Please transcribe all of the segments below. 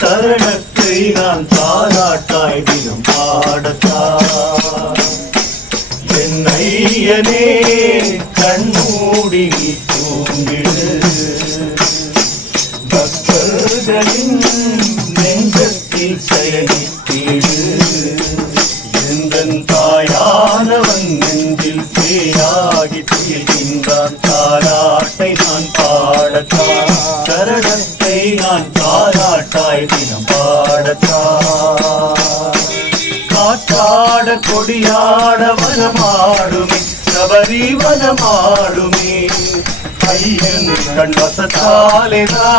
சரணத்தை நான் தாராட்டாய் தினம் பாடத்தான். என் ஐயனே கண்மூடி நீ தூங்கிடு, பக்தர்களின் நெஞ்சத்தில் சயனித்திடு. எந்தன் தாயானவன் நெஞ்சில் சேயாகி துயில்கின்றான், தாராட்டை நான் பாடத்தான். சரணத்தை நான் தாராட்டாய் தினம் பாடத்தான். காற்றாட கொடியாட வனமாடுமே, சபரி வனமாடுமே, ஐயன் கண்வசத்தாலேதா.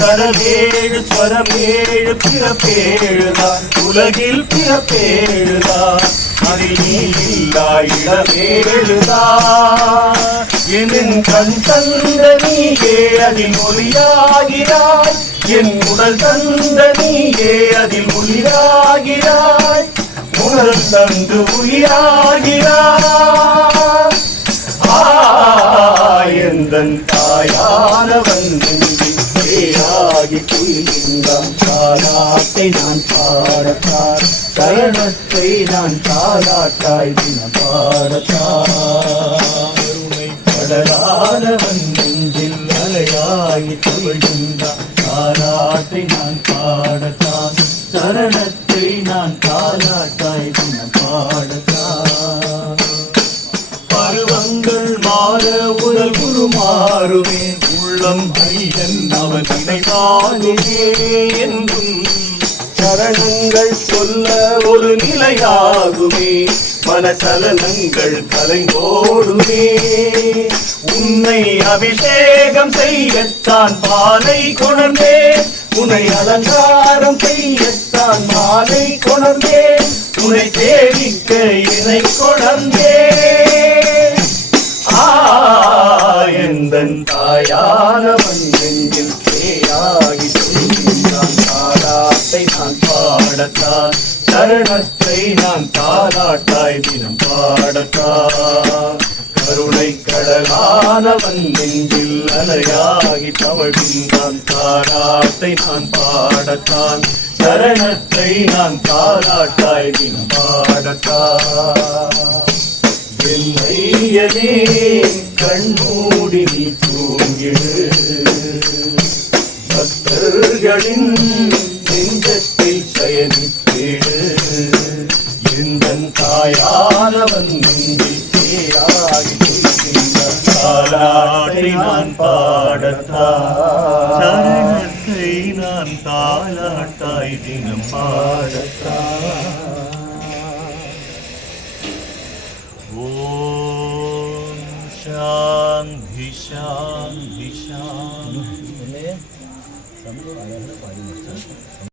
கடலேழு ஸ்வரமேழு பிறப்பேழுதான், உலகில் பிறப்பேழுதான், அதில் நீ இல்லா இடமேழுதான். என் கண் தந்த நீயே அதில் மொழியாகிறாய், என் உடல் தந்த நீயே அதில் உயிராகிறாய், உடல் தந்து உயிராகிறாய். எந்தன் தாயானவன் நெஞ்சில் சேயாகி துயில்கின்றான், தாராட்டை நான் பாடத்தான். சரணத்தை நான் தாராட்டாய் தினம் பாடத்தான். கடலானவன் நெஞ்சில் அலையாகி துயில்கின்றான், தாராட்டை நான் பாடத்தான். சரணத்தை நான் தாராட்டாய் தினம் பாடத்தான். பருவங்கள் மாற உடல் உருமாறுமே, உள்ளம் ஐயன் அவன் நினைவானே என்றும். சரணங்கள் சொல்ல ஒரு நிலையாகுமே, மனசலனங்கள் கலைந்தோடுமே. உன்னை அபிஷேகம் செய்யத்தான் பாலை கொணர்ந்தேன், உன்னை அலங்காரம் செய்யத்தான் மாலை கொணர்ந்தேன், உன்னை சேவிக்க என்னை கொணர்ந்தேன். எந்தன் தாயானவன் நெஞ்சில் சேயாகி துயில்கின்றான், தாராட்டை நான் பாடத்தான். சரணத்தை நான் தாராட்டாய் தினம் பாடத்தான். கருணை கடலானவன் நெஞ்சில் அலையாகி தவழ்கின்றான், தாராட்டை நான் பாடத்தான். சரணத்தை நான் தாராட்டாய் தினம் பாடத்தான். என் ஐயனே கண்மூடி நீ தூங்கிடு, பக்தர்களின் நெஞ்சத்தில் சயனித்திடு. எந்தன் தாயானவன் நெஞ்சில் சேயாகி துயில்கின்றான், தாராட்டை நான் பாடத்தான். சரணத்தை நான் தாராட்டாய் தினம் பாடத்தான். ஓம் சாந்தி சாந்தி சாந்தி.